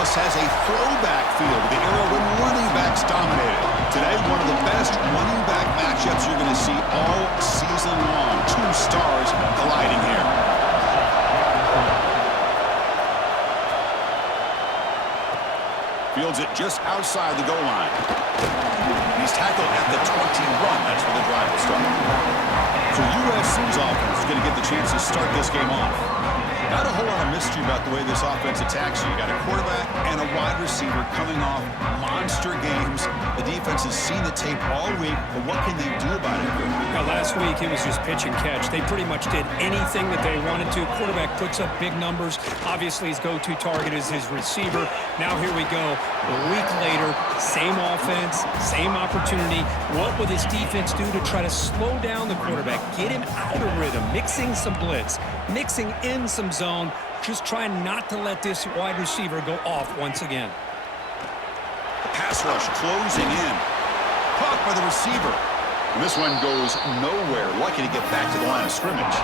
almost has a throwback feel to the era when running backs dominated. Today, one of the best running back matchups you're going to see all season long. Two stars colliding here. Fields it just outside the goal line. He's tackled at the 21. That's where the drive will start. So USC's offense is going to get the chance to start this game off. Not a whole lot of mystery about the way this offense attacks you. You got a quarterback and a wide receiver coming off monster games. The defense has seen the tape all week, but what can they do about it? Now, last week, it was just pitch and catch. They pretty much did anything that they wanted to. Quarterback puts up big numbers. Obviously, his go-to target is his receiver. Now, here we go. A week later, same offense, same opportunity. What will this defense do to try to slow down the quarterback, get him out of rhythm, mixing some blitz, mixing in some zone, just trying not to let this wide receiver go off once again. The pass rush closing in. Caught by the receiver. And this one goes nowhere. Lucky to get back to the line of scrimmage.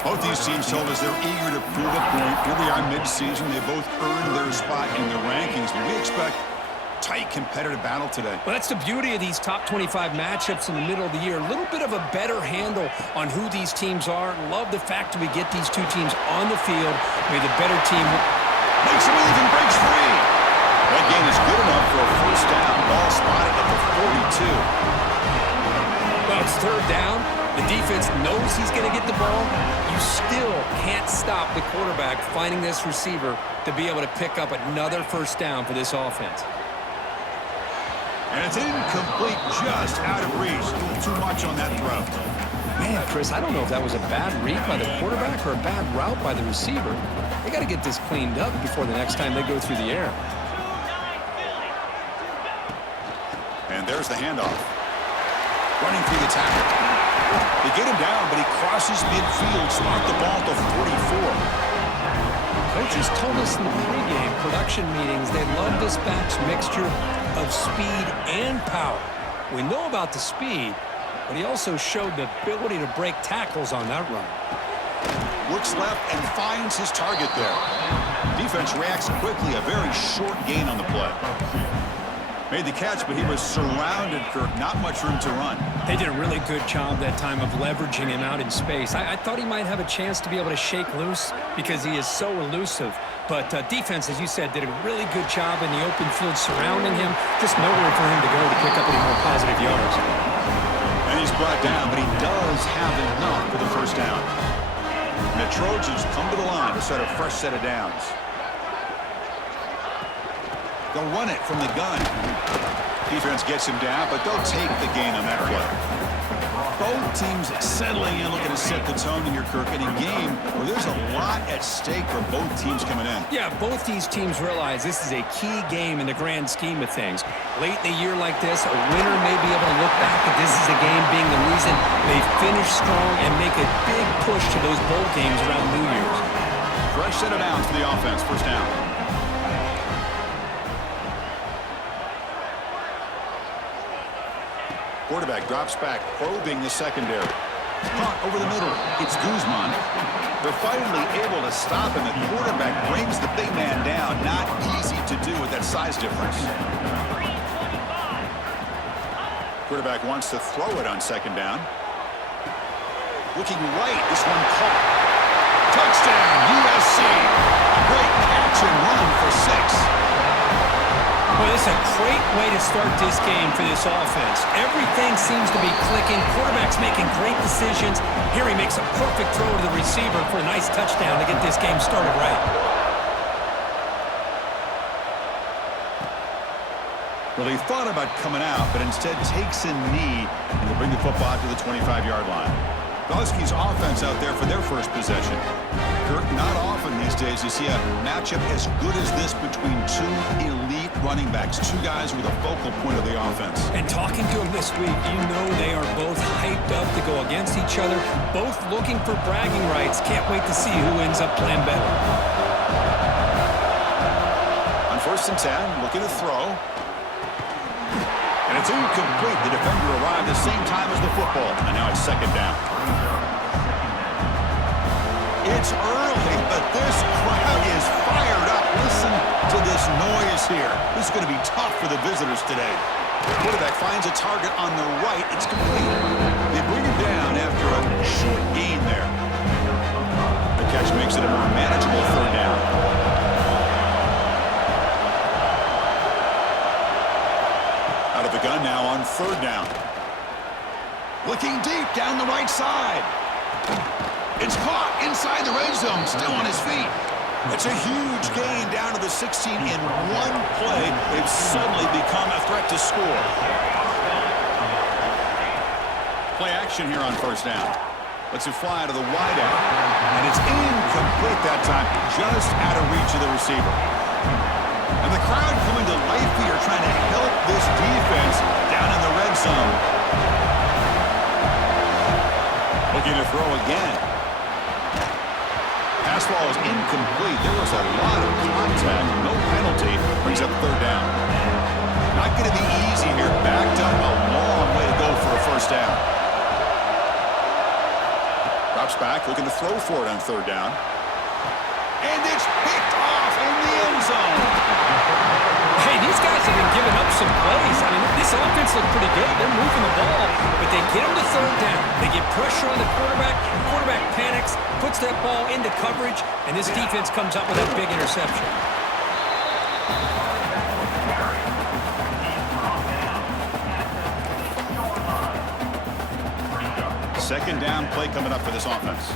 Both these teams told us they're eager to prove a point. Here they are mid-season. They both earned their spot in the rankings. But we expect tight competitive battle today. Well, that's the beauty of these top 25 matchups in the middle of the year. A little bit of a better handle on who these teams are. Love the fact that we get these two teams on the field. Maybe the better team makes a move and breaks free. That gain is good enough for a first down. Ball spotted at the 42. Well, it's third down. The defense knows he's going to get the ball. You still can't stop the quarterback finding this receiver to be able to pick up another first down for this offense. And it's incomplete, just out of reach. A little too much on that throw. Man, Chris, I don't know if that was a bad read by the quarterback or a bad route by the receiver. They got to get this cleaned up before the next time they go through the air. And there's the handoff. Running through the tackle. They get him down, but he crosses midfield, spot the ball to 44. Coaches told us in the pregame production meetings they love this back's mixture of speed and power. We know about the speed, but he also showed the ability to break tackles on that run. Looks left and finds his target there. Defense reacts quickly, a very short gain on the play. Made the catch, but he was surrounded, Kirk. Not much room to run. They did a really good job that time of leveraging him out in space. I thought he might have a chance to be able to shake loose because he is so elusive. But defense, as you said, did a really good job in the open field surrounding him. Just nowhere for him to go to pick up any more positive yards. And he's brought down, but he does have enough for the first down. And the Trojans come to the line to start a fresh set of downs. They'll run it from the gun. Defense gets him down, but they'll take the gain on that play. Both teams settling in, looking to set the tone here, Kirk, in a game where there's a lot at stake for both teams coming in. Yeah, both these teams realize this is a key game in the grand scheme of things. Late in a year like this, a winner may be able to look back at this as a game being the reason they finish strong and make a big push to those bowl games around New Year's. Fresh set of downs for the offense, first down. Quarterback drops back, probing the secondary. Caught over the middle. It's Guzman. They're finally able to stop him. The quarterback brings the big man down. Not easy to do with that size difference. Quarterback wants to throw it on second down. Looking right. This one caught. Touchdown, USC. A great catch and run for 6. Well, it's a great way to start this game for this offense. Everything seems to be clicking. Quarterback's making great decisions. Here he makes a perfect throw to the receiver for a nice touchdown to get this game started right. Well, he thought about coming out, but instead takes a knee and will bring the football to the 25-yard line. Husky's offense out there for their first possession. Kirk, not often these days you see a matchup as good as this between two elite running backs, two guys with a focal point of the offense. And talking to them this week, you know they are both hyped up to go against each other, both looking for bragging rights. Can't wait to see who ends up playing better. On 1st and 10, looking to throw. And it's incomplete. The defender arrived the same time as the football. And now it's second down. It's early, but this crowd is fired up. Listen to here. This is going to be tough for the visitors today. Quarterback finds a target on the right. It's complete. They bring him down after a short gain there. The catch makes it a more manageable third down. Out of the gun now on third down. Looking deep down the right side. It's caught inside the red zone, still on his feet. It's a huge gain down to the 16 in one play. They've suddenly become a threat to score. Play action here on first down. Lets it fly to the wideout. And it's incomplete that time, just out of reach of the receiver. And the crowd coming to life here, trying to help this defense down in the red zone. Looking to throw again. Pass ball is incomplete. There was a lot of contact. No penalty. Brings up third down. Not going to be easy here. Backed up a long way to go for a first down. Drops back, looking to throw for it on third down. And it's picked off in the end zone. Hey, these guys have been giving up some plays. I mean, this offense looked pretty good. They're moving the ball, but they get him to third down. They get pressure on the quarterback. The quarterback panics, puts that ball into coverage, and this defense comes up with a big interception. Second down play coming up for this offense.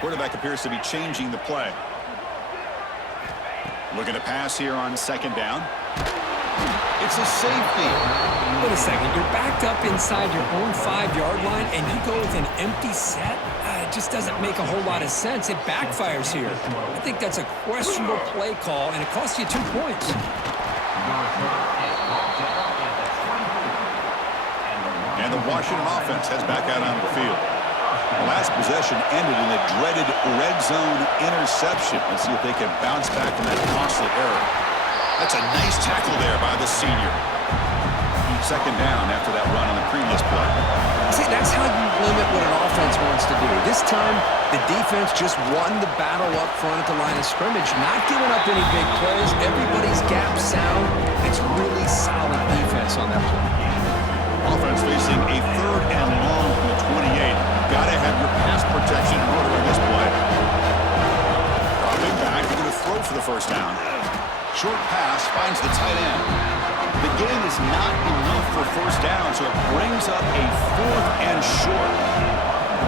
Quarterback appears to be changing the play. Looking to pass here on second down. It's a safety. Wait a second. You're backed up inside your own 5-yard line, and you go with an empty set? It just doesn't make a whole lot of sense. It backfires here. I think that's a questionable play call, and it costs you 2 points. And the Washington offense heads back out onto the field. The last possession ended in a dreaded red zone interception. Let's see if they can bounce back from that costly error. That's a nice tackle there by the senior. Second down after that run on the previous play. See, that's how you limit what an offense wants to do. This time, the defense just won the battle up front at the line of scrimmage, not giving up any big plays. Everybody's gap sound. It's really solid defense on that play. Offense facing a third and long from the 28. Gotta have your pass protection in order in this play. Dropping back, they're going to throw for the first down. Short pass finds the tight end. The gain is not enough for first down, so it brings up a fourth and short.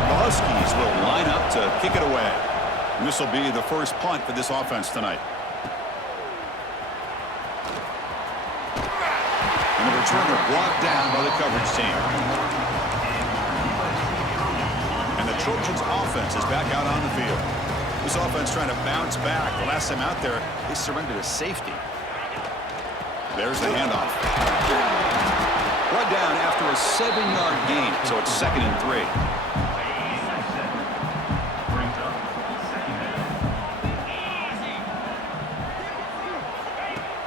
The Huskies will line up to kick it away. And this will be the first punt for this offense tonight. And the returner brought down by the coverage team. And the Trojans offense is back out on the field. This offense trying to bounce back. The last time out there, they surrendered a safety. There's the handoff. Brought down after a 7-yard gain, so it's 2nd and 3.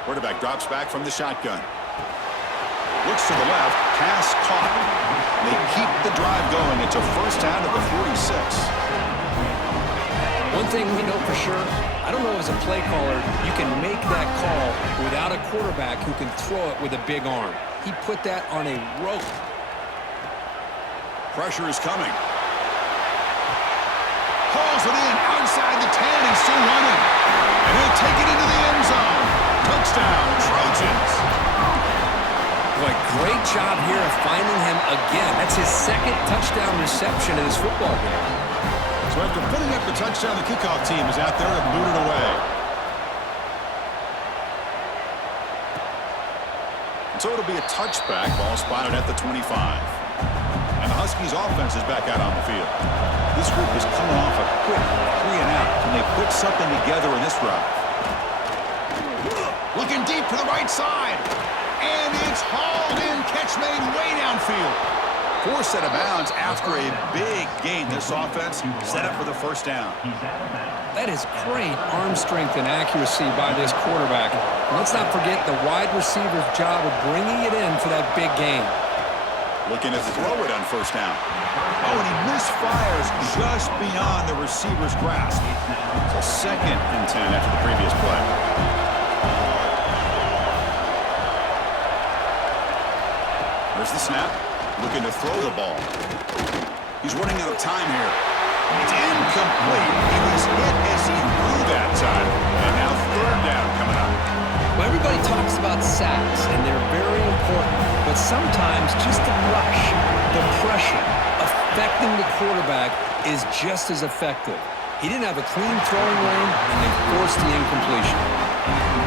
Quarterback drops back from the shotgun. Looks to the left, pass caught. They keep the drive going. It's a first down at the 46. One thing we know for sure, I don't know as a play caller, you can make that call without a quarterback who can throw it with a big arm. He put that on a rope. Pressure is coming. Hauls it in outside the 10 and still running. And he'll take it into the end zone. Touchdown, Trojans. Boy, great job here of finding him again. That's his 2nd touchdown reception in this football game. So after putting up the touchdown, the kickoff team is out there to boot it away. And so it'll be a touchback. Ball spotted at the 25. And the Huskies offense is back out on the field. This group is coming off a quick 3 and out. Can they put something together in this drive? Looking deep to the right side. And it's hauled in. Catch made way downfield. Forced out of bounds after a big gain. This offense set up for the first down. That is great arm strength and accuracy by this quarterback. And let's not forget the wide receiver's job of bringing it in for that big gain. Looking to throw it on first down. Oh, and he misfires just beyond the receiver's grasp. So 2nd and 10 after the previous play. There's the snap. Looking to throw the ball. He's running out of time here. It's incomplete. He was hit as he threw that time. And now 3rd down coming up. Well, everybody talks about sacks, and they're very important. But sometimes just the rush, the pressure, affecting the quarterback is just as effective. He didn't have a clean throwing lane, and they forced the incompletion.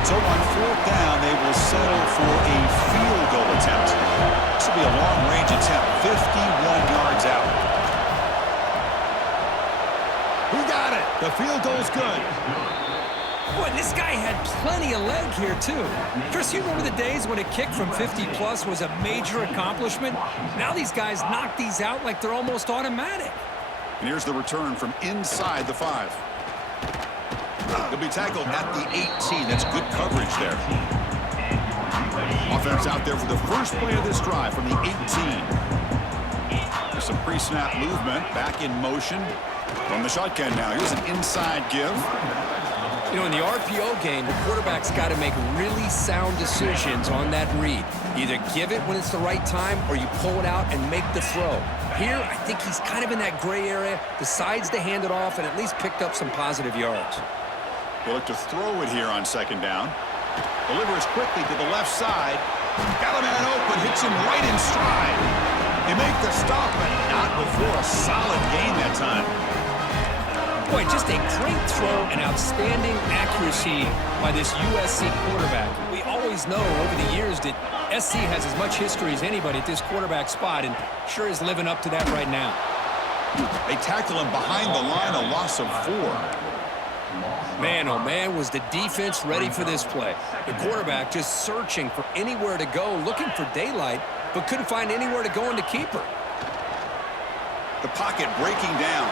So on 4th down, they will settle for a field goal attempt. This will be a long-range attempt, 51 yards out. Who got it? The field goal's good. Boy, this guy had plenty of leg here, too. Chris, you remember the days when a kick from 50-plus was a major accomplishment? Now these guys knock these out like they're almost automatic. And here's the return from inside the 5. He'll be tackled at the 18. That's good coverage there. Offense out there for the first play of this drive from the 18. There's some pre-snap movement. Back in motion from the shotgun now. Here's an inside give. You know, in the RPO game, the quarterback's got to make really sound decisions on that read. Either give it when it's the right time or you pull it out and make the throw. Here, I think he's kind of in that gray area, decides to hand it off and at least picked up some positive yards. He'll look to throw it here on 2nd down. Delivers quickly to the left side. Got a man open, hits him right in stride. They make the stop, but not before a solid gain that time. Boy, just a great throw and outstanding accuracy by this USC quarterback. We always know over the years that SC has as much history as anybody at this quarterback spot, and sure is living up to that right now. They tackle him behind the line, a loss of 4. Man, oh man, was the defense ready for this play. The quarterback just searching for anywhere to go, looking for daylight, but couldn't find anywhere to go in the keeper. The pocket breaking down.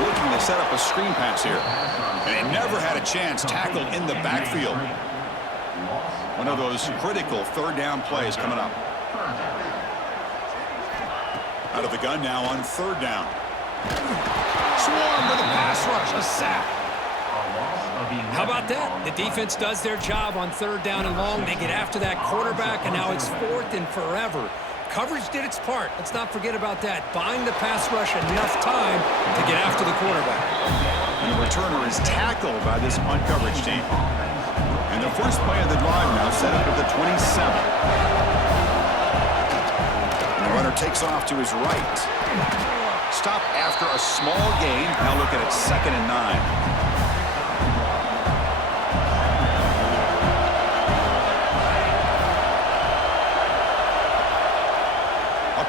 Looking to set up a screen pass here. And he never had a chance, tackled in the backfield. One of those critical 3rd down plays coming up. Out of the gun now on 3rd down. Swarm with a pass rush, a sack. How about that? The defense does their job on 3rd down and long. They get after that quarterback, and now it's 4th and forever. Coverage did its part. Let's not forget about that. Buying the pass rush enough time to get after the quarterback. And the returner is tackled by this punt coverage team. And the first play of the drive now set up at the 27. And the runner takes off to his right. Stop after a small gain. Now look at it, 2nd and 9.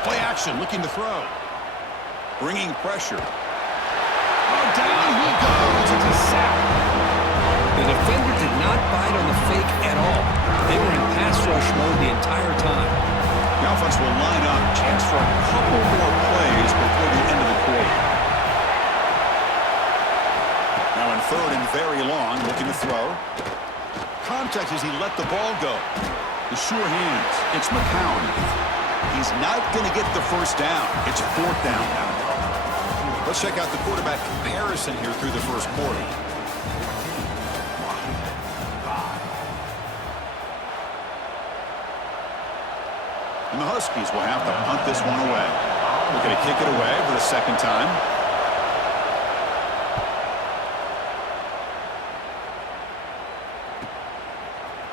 Play action, looking to throw. Bringing pressure. Oh, down he goes. It's a sack. The defender did not bite on the fake at all. They were in pass rush mode the entire time. The offense will line up. Chance for a couple more plays before the end of the quarter. Now in 3rd and very long, looking to throw. Contact as he let the ball go. The sure hands. It's McCown. He's not going to get the first down. It's 4th down now. Let's check out the quarterback comparison here through the first quarter. And the Huskies will have to punt this one away. We're going to kick it away for the 2nd time.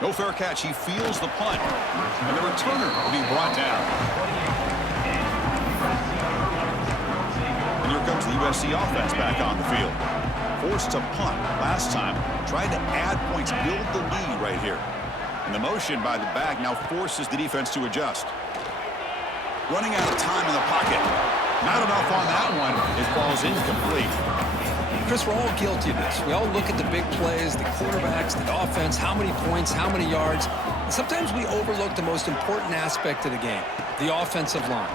No fair catch. He feels the punt. And the returner will be brought down. And here comes the USC offense back on the field. Forced to punt last time. Trying to add points, build the lead right here. And the motion by the back now forces the defense to adjust. Running out of time in the pocket. Not enough on that one. It falls incomplete. Chris, we're all guilty of this. We all look at the big plays, the quarterbacks, the offense, how many points, how many yards. And sometimes we overlook the most important aspect of the game, the offensive line.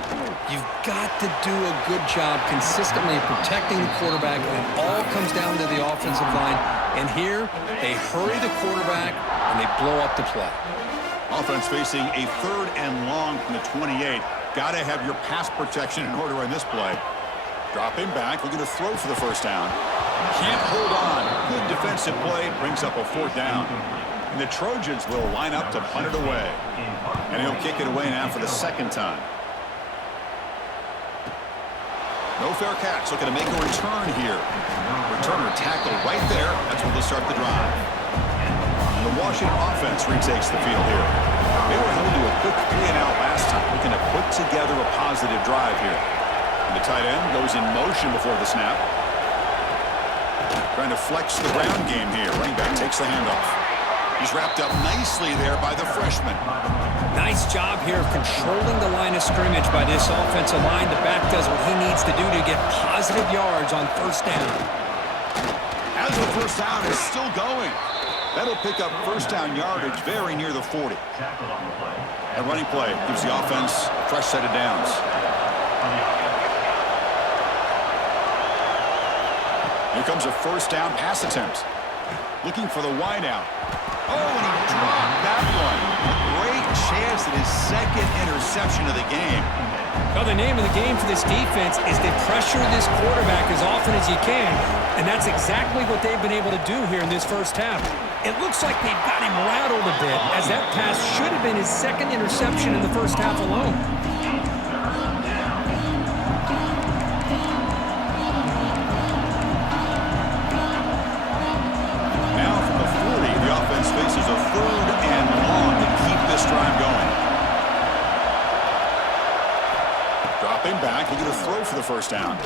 You've got to do a good job consistently protecting the quarterback, and it all comes down to the offensive line. And here, they hurry the quarterback, and they blow up the play. Offense facing a 3rd and long from the 28. Got to have your pass protection in order on this play. Dropping back, looking to throw for the first down. Can't hold on. Good defensive play, brings up a 4th down. And the Trojans will line up to punt it away. And he'll kick it away now for the 2nd time. No fair catch, looking to make a return here. Returner tackle right there. That's where they'll start the drive. The Washington offense retakes the field here. They were held to a quick 3-and-out last time, looking to put together a positive drive here. And the tight end goes in motion before the snap. Trying to flex the ground game here. Running back takes the handoff. He's wrapped up nicely there by the freshman. Nice job here of controlling the line of scrimmage by this offensive line. The back does what he needs to do to get positive yards on 1st down. As the 1st down is still going. That'll pick up 1st down yardage very near the 40. That running play gives the offense a fresh set of downs. Here comes a 1st down pass attempt. Looking for the wideout. Oh, and he dropped that one. A great chance at his 2nd interception of the game. Well, the name of the game for this defense is to pressure this quarterback as often as you can, and that's exactly what they've been able to do here in this 1st half. It looks like they've got him rattled a bit, as that pass should have been his 2nd interception in the 1st half alone. Now from the 40, the offense faces a 3rd and long to keep this drive going. Dropping back, he's going to throw for the 1st down.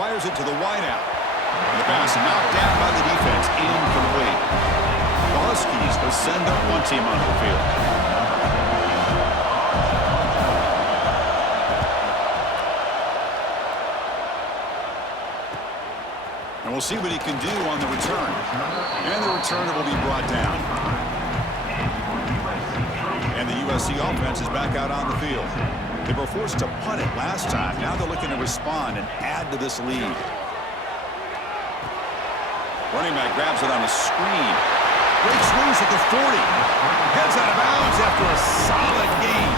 Fires it to the wideout. And the pass knocked down by the defense, incomplete. The Huskies will send their punt team onto the field. And we'll see what he can do on the return. And the returner will be brought down. And the USC offense is back out on the field. They were forced to punt it last time. Now they're looking to respond and add to this lead. Running back grabs it on a screen. Breaks loose at the 40. Heads out of bounds after a solid gain.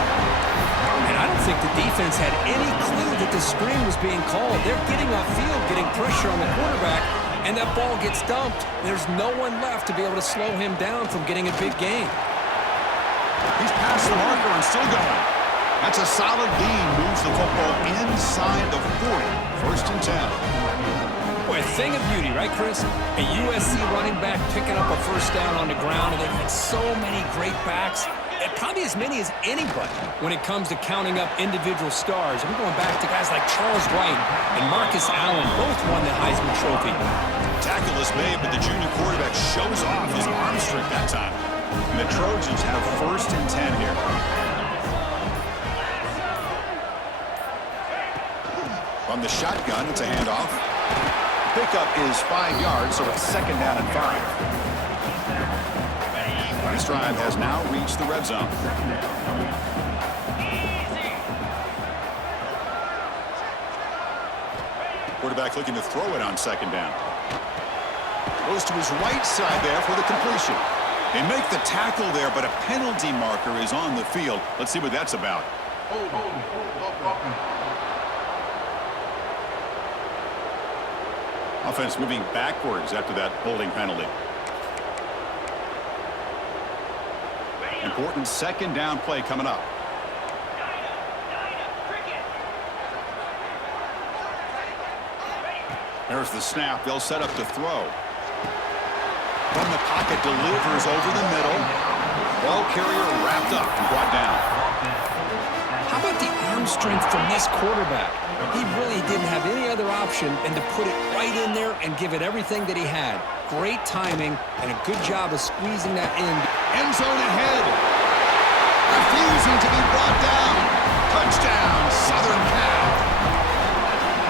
And I don't think the defense had any clue that the screen was being called. They're getting off field, getting pressure on the quarterback, and that ball gets dumped. There's no one left to be able to slow him down from getting a big gain. He's past the marker and still going. That's a solid gain. Moves the football inside the 40. 1st and 10. Boy, a thing of beauty, right, Chris? A USC running back picking up a 1st down on the ground, and they've had so many great backs, and probably as many as anybody when it comes to counting up individual stars. I'm going back to guys like Charles Wright and Marcus Allen, both won the Heisman Trophy. Tackle is made, but the junior quarterback shows off his arm strength that time. And the Trojans have 1st and 10 here. From the shotgun, it's a handoff. Pickup is 5 yards, so it's 2nd down and 5. This drive has now reached the red zone. Quarterback looking to throw it on 2nd down. Goes to his right side there for the completion. They make the tackle there, but a penalty marker is on the field. Let's see what that's about. Offense moving backwards after that holding penalty. Important 2nd down play coming up. There's the snap. They'll set up to throw. From the pocket, delivers over the middle. Ball carrier wrapped up and brought down. How about the arm strength from this quarterback? He really didn't have any other option than to put it right in there and give it everything that he had. Great timing and a good job of squeezing that in. End zone ahead. Refusing to be brought down. Touchdown, Southern Cal.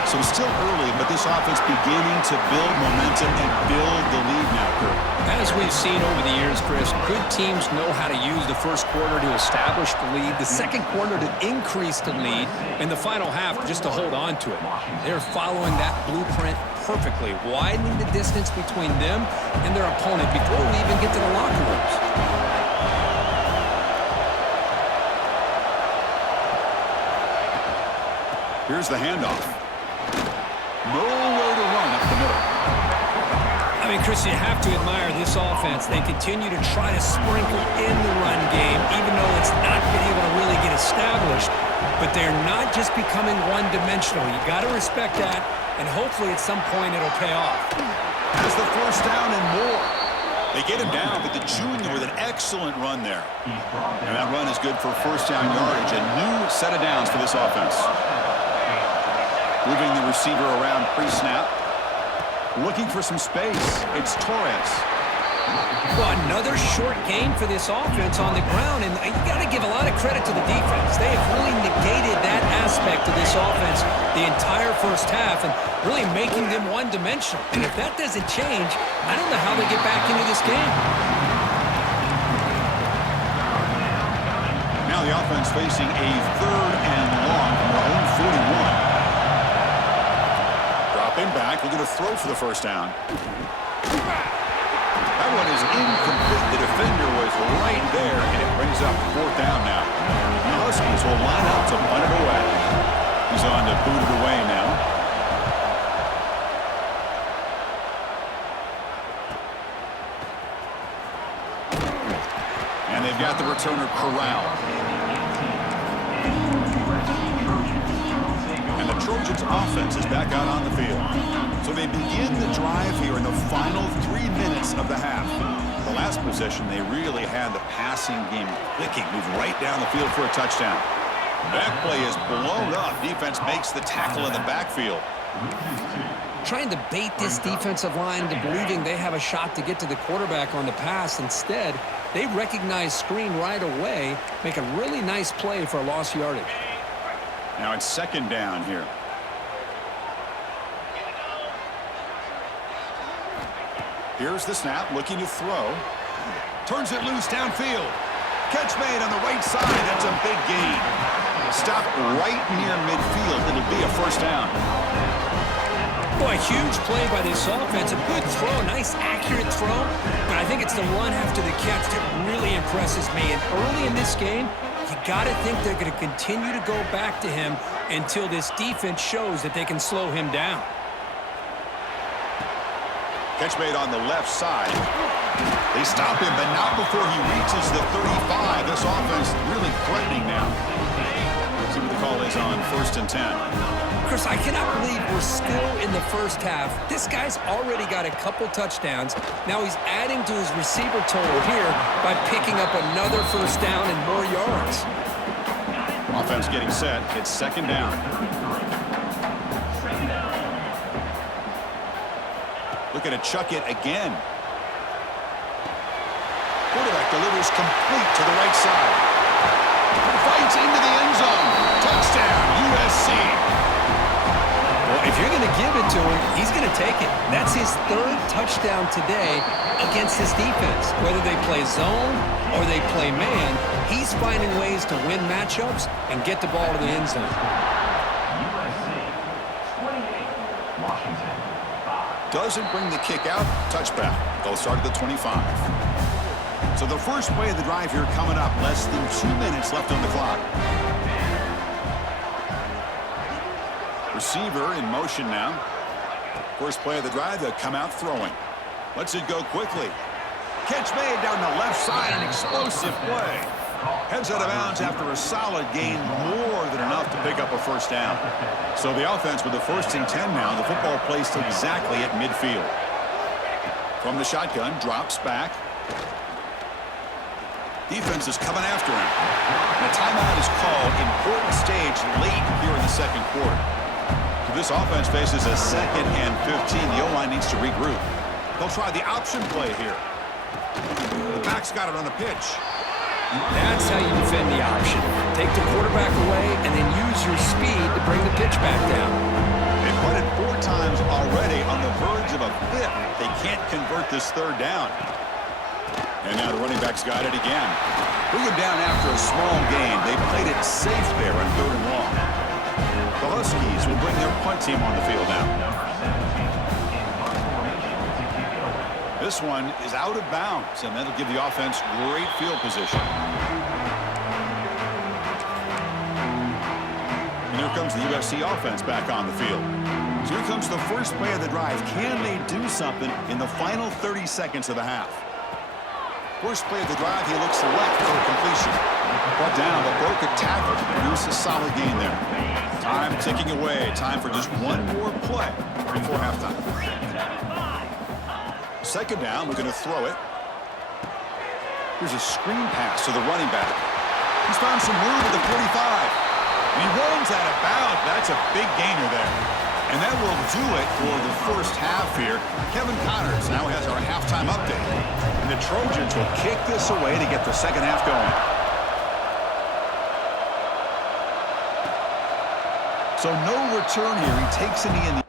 So still early, but this offense beginning to build momentum and build the lead now, Kurt. As we've seen over the years, Chris, good teams know how to use the 1st quarter to establish the lead, the 2nd quarter to increase the lead, and the final half just to hold on to it. They're following that blueprint perfectly, widening the distance between them and their opponent before we even get to the locker rooms. Here's the handoff. Nowhere to run up the middle. I mean, Chris, you have to admire this offense. They continue to try to sprinkle in the run game, even though it's not been able to really get established. But they're not just becoming one-dimensional. You got to respect that, and hopefully at some point it'll pay off. Has the first down and more. They get him down, but the junior with an excellent run there. And that run is good for first down yardage. A new set of downs for this offense. Moving the receiver around pre-snap. Looking for some space. It's Torres. Well, another short game for this offense on the ground, and you got to give a lot of credit to the defense. They have really negated that aspect of this offense the entire first half and really making them one-dimensional. And if that doesn't change, I don't know how they get back into this game. Now the offense facing a 3rd and long from their own 41. Dropping back, looking to throw for the first down. That one is incomplete. The defender was right there, and it brings up 4th down now. The Huskies will line up to punt it away. He's on to boot it away now. And they've got the returner corralled. And the Trojans' offense is back out on the field. So they begin the drive here in the final 3 minutes of the half. The last possession, they really had the passing game clicking. Moved right down the field for a touchdown. That play is blown up. Defense makes the tackle in the backfield. Trying to bait this defensive line into believing they have a shot to get to the quarterback on the pass. Instead, they recognize screen right away, make a really nice play for a lost yardage. Now it's 2nd down here. Here's the snap, looking to throw. Turns it loose downfield. Catch made on the right side. That's a big gain. Stop right near midfield. It'll be a first down. Boy, huge play by this offense. A good throw, a nice accurate throw. But I think it's the run after the catch that really impresses me. And early in this game, you got to think they're going to continue to go back to him until this defense shows that they can slow him down. Catch made on the left side. They stop him, but not before he reaches the 35. This offense really threatening now. See what the call is on 1st and 10. Chris, I cannot believe we're still in the first half. This guy's already got a couple touchdowns. Now he's adding to his receiver total here by picking up another first down and more yards. Offense getting set. It's 2nd down. Looking to chuck it again. Quarterback delivers complete to the right side. Fights into the end zone. Touchdown, USC. Well, if you're going to give it to him, he's going to take it. That's his 3rd touchdown today against this defense. Whether they play zone or they play man, he's finding ways to win matchups and get the ball to the end zone. Doesn't bring the kick out. Touchback. They'll start at the 25. So the first play of the drive here coming up. Less than 2 minutes left on the clock. Receiver in motion now. First play of the drive, they'll come out throwing. Lets it go quickly. Catch made down the left side. An explosive play. Heads out of bounds after a solid gain, more than enough to pick up a first down. So the offense with the 1st and 10 now. The football placed exactly at midfield. From the shotgun, drops back. Defense is coming after him. And a timeout is called. Important stage late here in the 2nd quarter. This offense faces a 2nd and 15. The O-line needs to regroup. They'll try the option play here. The back's got it on the pitch. That's how you defend the option. Take the quarterback away and then use your speed to bring the pitch back down. They've run it 4 times already, on the verge of a 5th. They can't convert this 3rd down. And now the running back's got it again. Bring him down after a small gain. They played it safe there on 3rd and long. The Huskies will bring their punt team on the field now. This one is out of bounds, and that'll give the offense great field position. And here comes the USC offense back on the field. So here comes the first play of the drive. Can they do something in the final 30 seconds of the half? First play of the drive, he looks left for a completion. Brought down, but broke a tackle to produce a solid gain there. Time ticking away. Time for just one more play before halftime. Second down, we're going to throw it. Here's a screen pass to the running back. He's found some room at the 45. And he runs out of bounds. That's a big gainer there. And that will do it for the first half here. Kevin Connors now has our halftime update. And the Trojans will kick this away to get the second half going. So no return here. He takes a knee in the...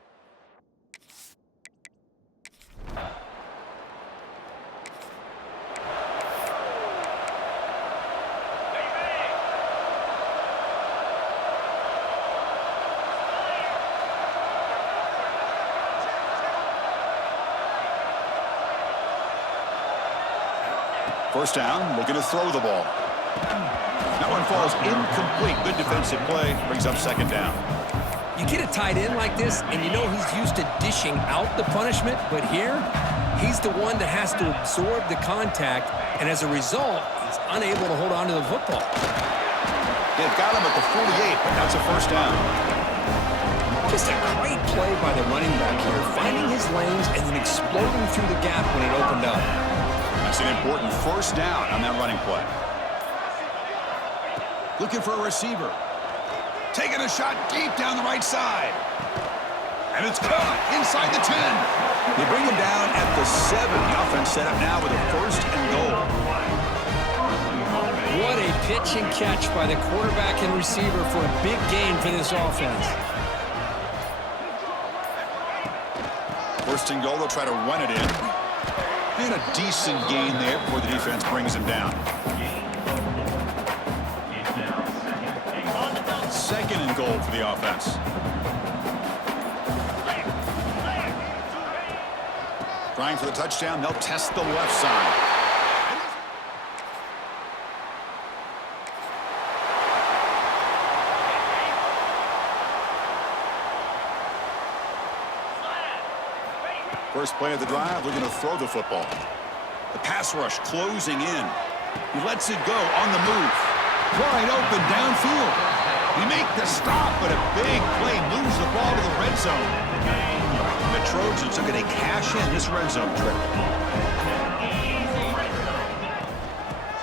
First down, looking to throw the ball. That one falls incomplete. Good defensive play. Brings up second down. You get a tight end like this, and you know he's used to dishing out the punishment, but here, he's the one that has to absorb the contact, and as a result, he's unable to hold on to the football. They've got him at the 48, but that's a first down. Just a great play by the running back here, finding his lanes and then exploding through the gap when it opened up. That's an important first down on that running play. Looking for a receiver. Taking a shot deep down the right side. And it's caught inside the 10. They bring him down at the 7. The offense set up now with a first and goal. What a pitch and catch by the quarterback and receiver for a big gain for this offense. First and goal, they'll try to run it in. And a decent gain there before the defense brings him down. Second and goal for the offense. Trying for the touchdown, they'll test the left side. First play of the drive, looking to throw the football. The pass rush closing in. He lets it go on the move. Wide open downfield. He make the stop, but a big play moves the ball to the red zone. The Trojans are going to cash in this red zone trip.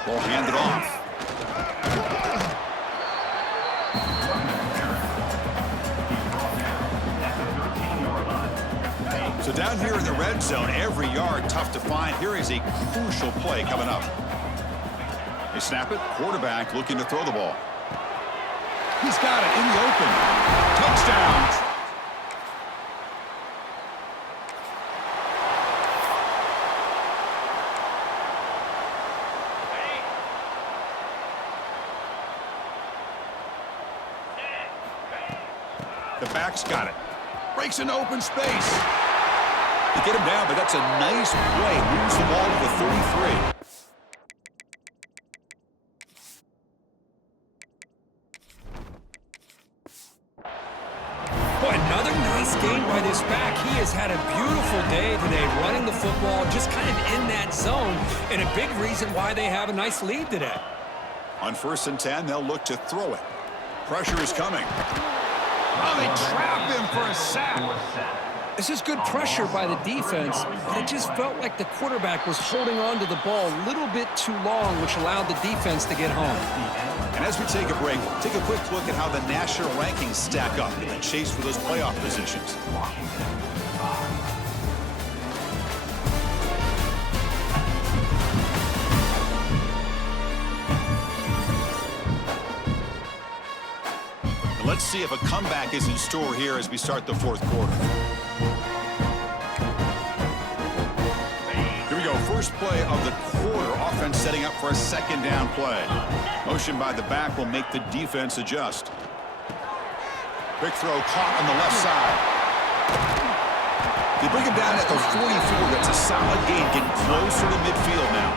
Ball handed off. So down here in the red zone, every yard tough to find. Here is a crucial play coming up. They snap it. Quarterback looking to throw the ball. He's got it in the open. Touchdown. The back's got it. Breaks an open space. They get him down, but that's a nice play. Moves the ball to the 33. Another nice game by this back. He has had a beautiful day today running the football, just kind of in that zone, and a big reason why they have a nice lead today. On 1st and 10, they'll look to throw it. Pressure is coming. Oh, they trap him for a sack. This is good pressure by the defense, but it just felt like the quarterback was holding on to the ball a little bit too long, which allowed the defense to get home. And as we take a break, take a quick look at how the national rankings stack up in the chase for those playoff positions. Let's see if a comeback is in store here as we start the fourth quarter. Here we go. First play of the quarter. Offense setting up for a second down play. Motion by the back will make the defense adjust. Big throw caught on the left side. They bring him down at the 44. That's a solid gain, getting closer to midfield now.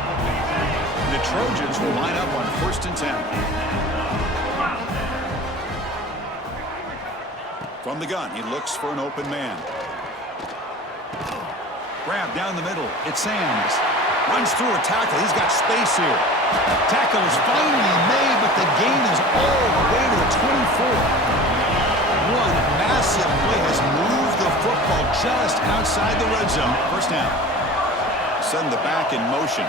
And the Trojans will line up on 1st and 10. From the gun, he looks for an open man. Grab down the middle. It's Sams. Runs through a tackle. He's got space here. Tackle is finally made, but the gain is all the way to the 24. One massive play has moved the football just outside the red zone. First down. Send the back in motion.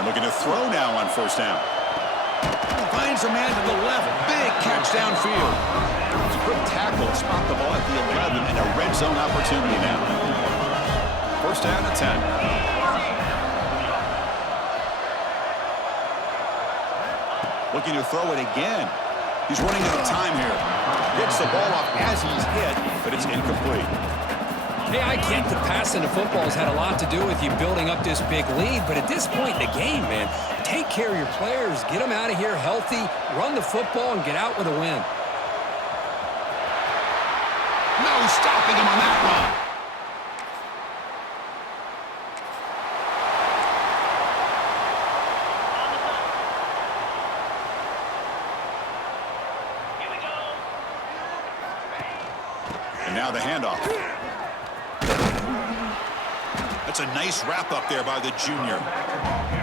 And looking to throw now on first down. Finds a man to the left. Big catch downfield. It's a quick tackle. Spot the ball at the 11 and a red zone opportunity now. First down at 10. Looking to throw it again. He's running out of time here. Gets the ball off as he's hit, but it's incomplete. Hey, I get the passing the football has had a lot to do with you building up this big lead, but at this point in the game, man, take care of your players. Get them out of here healthy, run the football, and get out with a win. No stopping him on that run. And now the handoff. That's a nice wrap up there by the junior.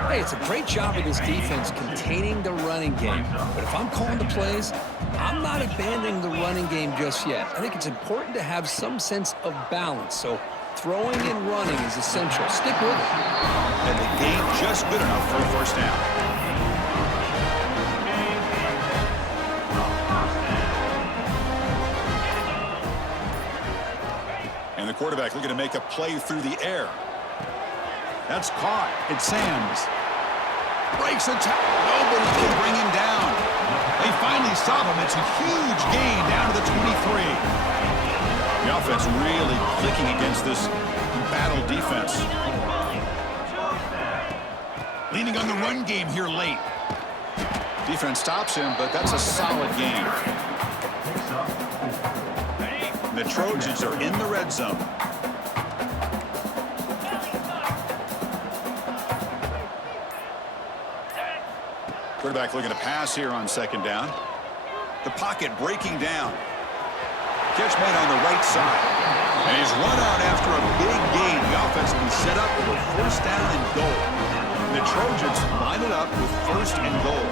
Hey, it's a great job of this defense containing the running game. But if I'm calling the plays, I'm not abandoning the running game just yet. I think it's important to have some sense of balance. So throwing and running is essential. Stick with it. And the game just good enough for a first down. And the quarterback looking to make a play through the air. That's caught. It's Sams. Breaks a tackle. Nobody can bring him down. They finally stop him. It's a huge gain down to the 23. The offense really clicking against this battle defense. Leaning on the run game here late. Defense stops him, but that's a solid gain. The Trojans are in the red zone. Quarterback looking to pass here on second down. The pocket breaking down. Catch made on the right side. And he's run out after a big gain. The offense will be set up with first down and goal. And the Trojans line it up with first and goal.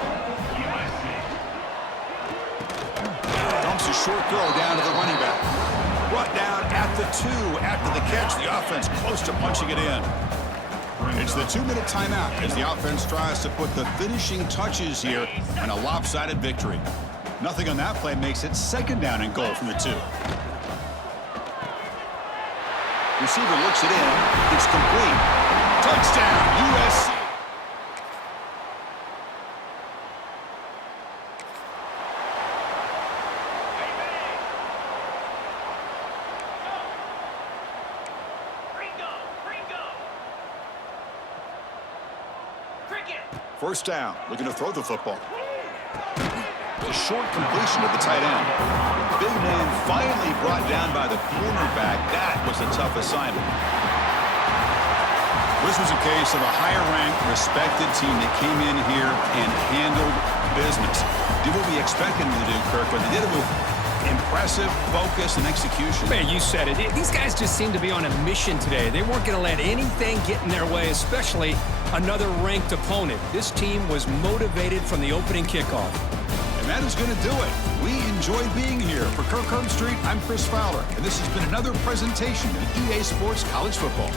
Dumps a short throw down to the running back. Brought down at the 2 after the catch. The offense close to punching it in. It's the 2-minute timeout as the offense tries to put the finishing touches here on a lopsided victory. Nothing on that play makes it second down and goal from the 2. Receiver looks it in. It's complete. Touchdown, USC. First down, looking to throw the football. A short completion to the tight end. Big man finally brought down by the cornerback. That was a tough assignment. This was a case of a higher-ranked, respected team that came in here and handled business. Did what we expected them to do, Kirk, but they did it with impressive focus and execution. Man, you said it. These guys just seem to be on a mission today. They weren't going to let anything get in their way, especially another ranked opponent. This team was motivated from the opening kickoff. And that is going to do it. We enjoyed being here. For Kirk Herbstreit, I'm Chris Fowler, and this has been another presentation of EA Sports College Football.